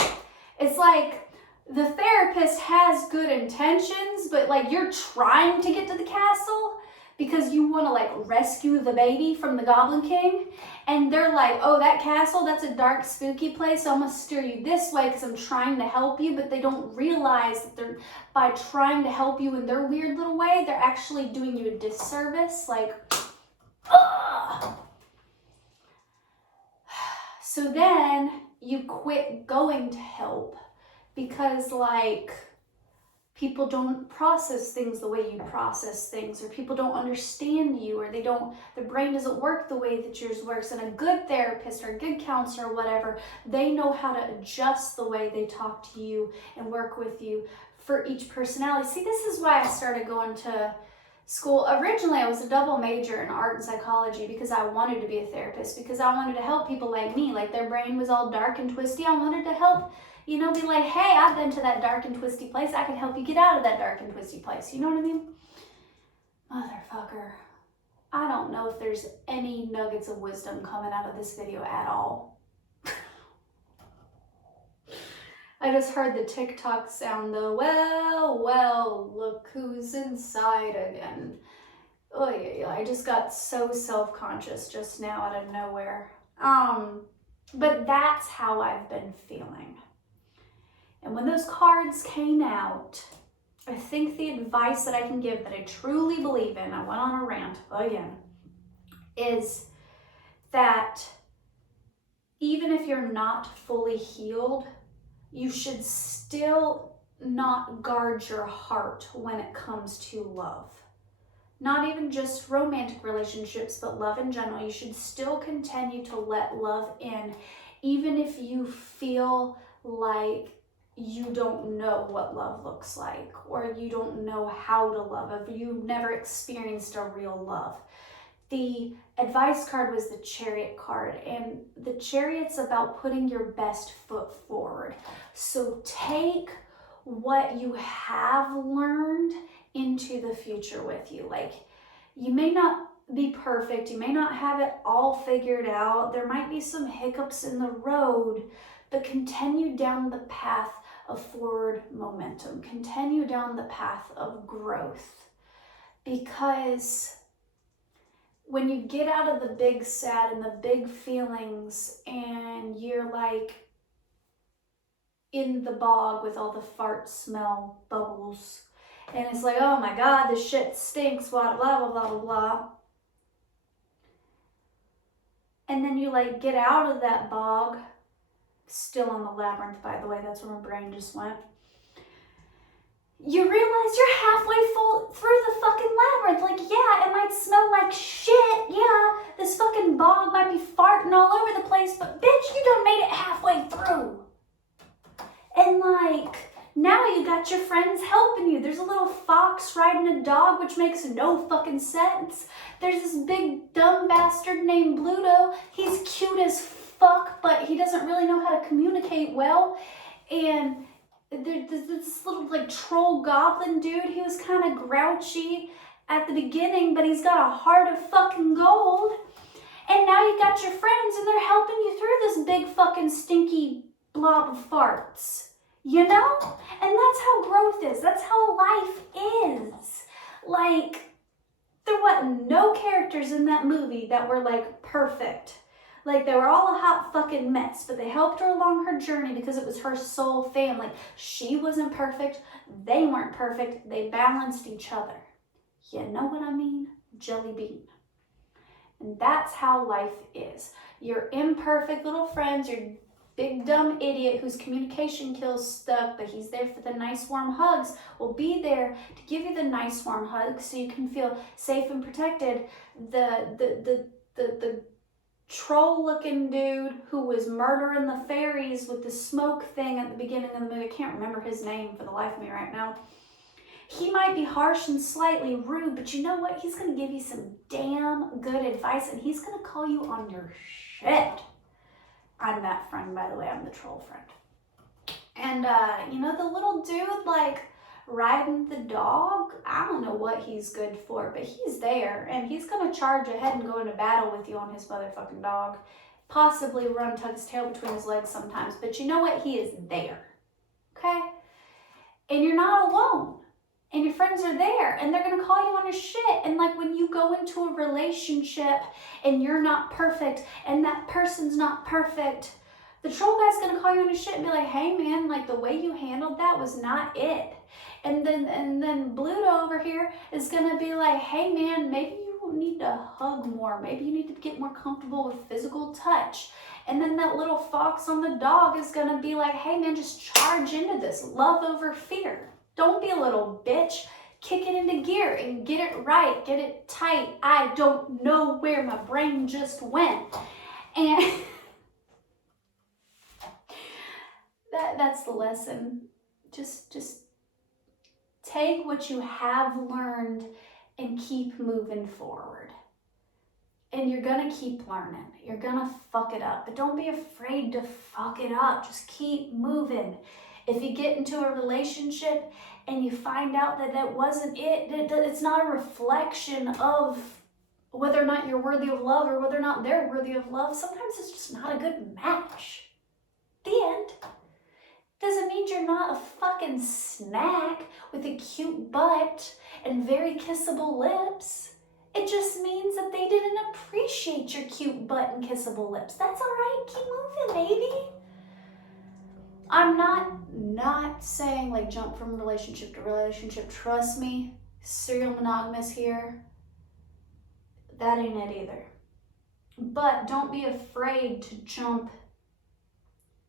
It's like the therapist has good intentions, but like you're trying to get to the castle because you want to like rescue the baby from the Goblin King, and they're like, oh, that castle, that's a dark, spooky place, so I'm gonna steer you this way because I'm trying to help you. But they don't realize that they're, by trying to help you in their weird little way, they're actually doing you a disservice. Like, ugh. So then you quit going to help because like, people don't process things the way you process things, or people don't understand you, or their brain doesn't work the way that yours works. And a good therapist or a good counselor or whatever, they know how to adjust the way they talk to you and work with you for each personality. See, this is why I started going to school. Originally, I was a double major in art and psychology because I wanted to be a therapist, because I wanted to help people like me, like their brain was all dark and twisty. I wanted to help, you know, be like, hey, I've been to that dark and twisty place. I can help you get out of that dark and twisty place. You know what I mean? Motherfucker. I don't know if there's any nuggets of wisdom coming out of this video at all. I just heard the TikTok sound though. Well, look who's inside again. Oh yeah, I just got so self-conscious just now out of nowhere. But that's how I've been feeling. And when those cards came out, I think the advice that I can give that I truly believe in, I went on a rant again, is that even if you're not fully healed, you should still not guard your heart when it comes to love. Not even just romantic relationships, but love in general. You should still continue to let love in, even if you feel like you don't know what love looks like, or you don't know how to love, if you've never experienced a real love. The advice card was the Chariot card, and the Chariot's about putting your best foot forward. So take what you have learned into the future with you. Like, you may not be perfect, you may not have it all figured out, there might be some hiccups in the road, but continue down the path of forward momentum. Continue down the path of growth. Because when you get out of the big sad and the big feelings, and you're like in the bog with all the fart smell bubbles, and it's like, oh my God, this shit stinks, blah, blah, blah, blah, blah, blah. And then you like get out of that bog, still on the labyrinth, by the way, that's where my brain just went. You realize you're halfway full through the fucking labyrinth. Like, yeah, it might smell like shit. Yeah, the fucking bog might be farting all over the place, but bitch, you done made it halfway through. And like, now you got your friends helping you. There's a little fox riding a dog, which makes no fucking sense. There's this big dumb bastard named Bluto. He's cute as fuck, but he doesn't really know how to communicate well. And there's this little like troll goblin dude. He was kind of grouchy at the beginning, but he's got a heart of fucking gold. And now you got your friends and they're helping you through this big fucking stinky blob of farts. You know? And that's how growth is. That's how life is. Like, there wasn't no characters in that movie that were like perfect. Like, they were all a hot fucking mess, but they helped her along her journey because it was her soul family. She wasn't perfect. They weren't perfect. They balanced each other. You know what I mean? Jelly bean. And that's how life is. Your imperfect little friends, your big dumb idiot whose communication skills stuck, but he's there for the nice warm hugs, will be there to give you the nice warm hugs so you can feel safe and protected. The troll looking dude who was murdering the fairies with the smoke thing at the beginning of the movie, I can't remember his name for the life of me right now. He might be harsh and slightly rude, but you know what? He's going to give you some damn good advice, and he's going to call you on your shit. I'm that friend, by the way. I'm the troll friend. And, you know, the little dude, like, riding the dog? I don't know what he's good for, but he's there, and he's going to charge ahead and go into battle with you on his motherfucking dog. Possibly run, tuck his tail between his legs sometimes, but you know what? He is there. Okay? And you're not alone. And your friends are there, and they're going to call you on your shit. And like when you go into a relationship and you're not perfect and that person's not perfect, the troll guy's going to call you on your shit and be like, hey man, like the way you handled that was not it. And then Bluto over here is going to be like, hey man, maybe you need to hug more. Maybe you need to get more comfortable with physical touch. And then that little fox on the dog is going to be like, hey man, just charge into this. Love over fear. Don't be a little bitch. Kick it into gear and get it right. Get it tight. I don't know where my brain just went. And that's the lesson. Just take what you have learned and keep moving forward. And you're gonna keep learning. You're gonna fuck it up. But don't be afraid to fuck it up. Just keep moving. If you get into a relationship and you find out that that wasn't it, it's not a reflection of whether or not you're worthy of love or whether or not they're worthy of love. Sometimes it's just not a good match. The end. Doesn't mean you're not a fucking snack with a cute butt and very kissable lips. It just means that they didn't appreciate your cute butt and kissable lips. That's all right. Keep moving, baby. I'm not saying like jump from relationship to relationship. Trust me, serial monogamous here. That ain't it either. But don't be afraid to jump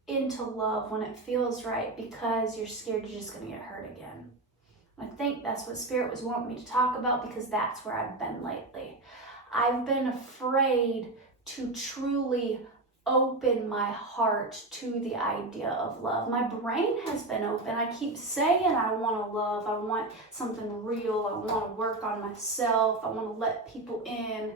into love when it feels right because you're scared you're just gonna get hurt again. I think that's what Spirit was wanting me to talk about because that's where I've been lately. I've been afraid to truly open my heart to the idea of love. My brain has been open. I keep saying I want to love. I want something real. I want to work on myself. I want to let people in.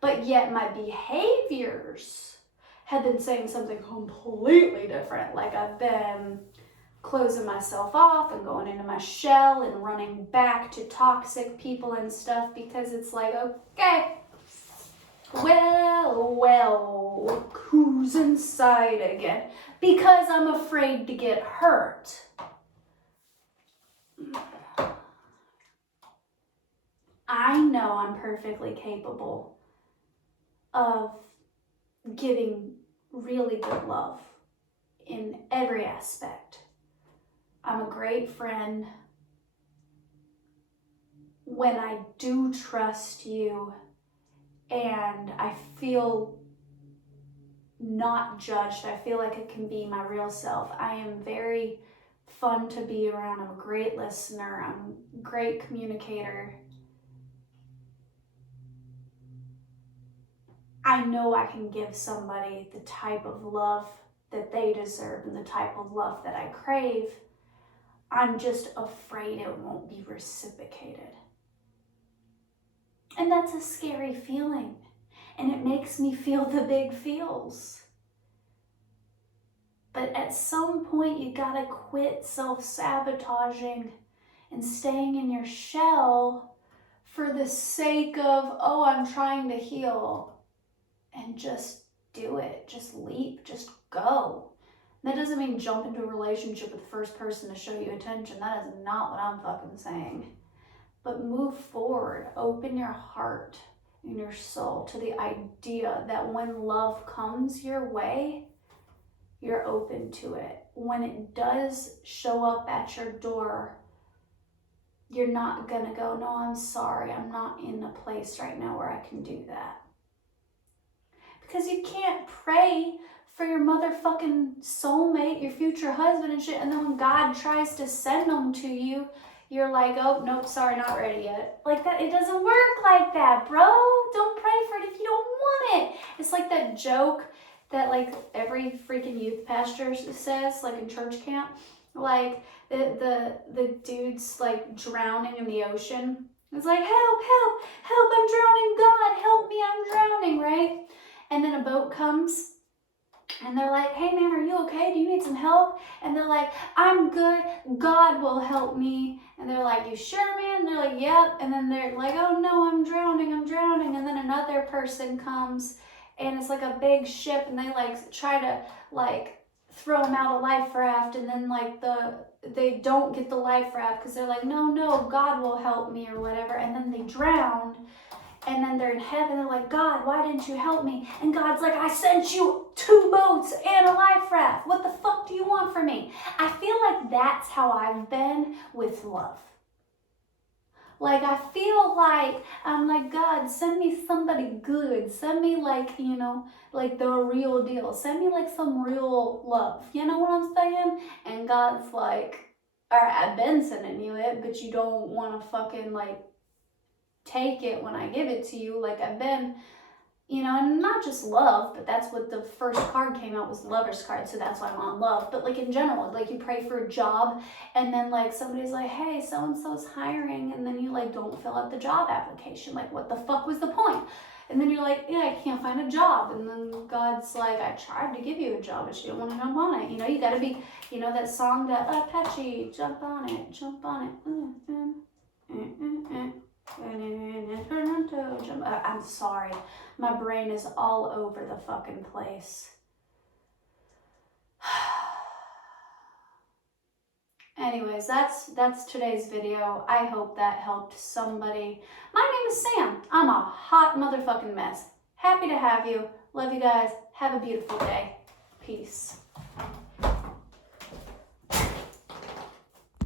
But yet my behaviors have been saying something completely different. Like I've been closing myself off and going into my shell and running back to toxic people and stuff because it's like, okay, well, who's inside again? Because I'm afraid to get hurt. I know I'm perfectly capable of giving really good love in every aspect. I'm a great friend. When I do trust you and I feel not judged, I feel like it can be my real self. I am very fun to be around. I'm a great listener. I'm a great communicator. I know I can give somebody the type of love that they deserve and the type of love that I crave. I'm just afraid it won't be reciprocated. And that's a scary feeling. And it makes me feel the big feels. But at some point, you gotta quit self-sabotaging and staying in your shell for the sake of, oh, I'm trying to heal. And just do it. Just leap. Just go. That doesn't mean jump into a relationship with the first person to show you attention. That is not what I'm fucking saying. But move forward. Open your heart and your soul to the idea that when love comes your way, you're open to it. When it does show up at your door, you're not gonna go, no, I'm sorry, I'm not in a place right now where I can do that. Because you can't pray for your motherfucking soulmate, your future husband and shit, and then when God tries to send them to you, you're like, oh, nope, sorry, not ready yet. Like that, it doesn't work like that, bro. Don't pray for it if you don't want it. It's like that joke that like every freaking youth pastor says, like in church camp, like the dude's like drowning in the ocean. It's like, help, help, help, I'm drowning, God, help me, I'm drowning, right? And then a boat comes and they're like, hey man, are you okay? Do you need some help? And they're like, I'm good, God will help me. And they're like, you sure, man? And they're like, yep. And then they're like, oh no, I'm drowning. And then another person comes and it's like a big ship and they like try to like throw them out a life raft, and then like they don't get the life raft because they're like, no, God will help me or whatever. And then they drown. And then they're in heaven, they're like, God, why didn't you help me? And God's like, I sent you 2 boats and a life raft. What the fuck do you want from me? I feel like that's how I've been with love. Like, I feel like, I'm like, God, send me somebody good. Send me like, you know, like the real deal. Send me like some real love. You know what I'm saying? And God's like, all right, I've been sending you it, but you don't want to fucking like, take it when I give it to you. Like I've been, you know, and not just love, but that's what the first card came out was Lover's card, so that's why I'm on love. But like in general, like you pray for a job and then like somebody's like, hey, so-and-so's hiring, and then you like don't fill out the job application. Like what the fuck was the point? And then you're like, yeah, I can't find a job. And then God's like, I tried to give you a job, but you don't want to jump on it. You know, you gotta be, you know, that song that Apache, jump on it, jump on it. I'm sorry, my brain is all over the fucking place. Anyways, that's today's video. I hope that helped somebody. My name is Sam. I'm a hot motherfucking mess. Happy to have you. Love you guys. Have a beautiful day. Peace.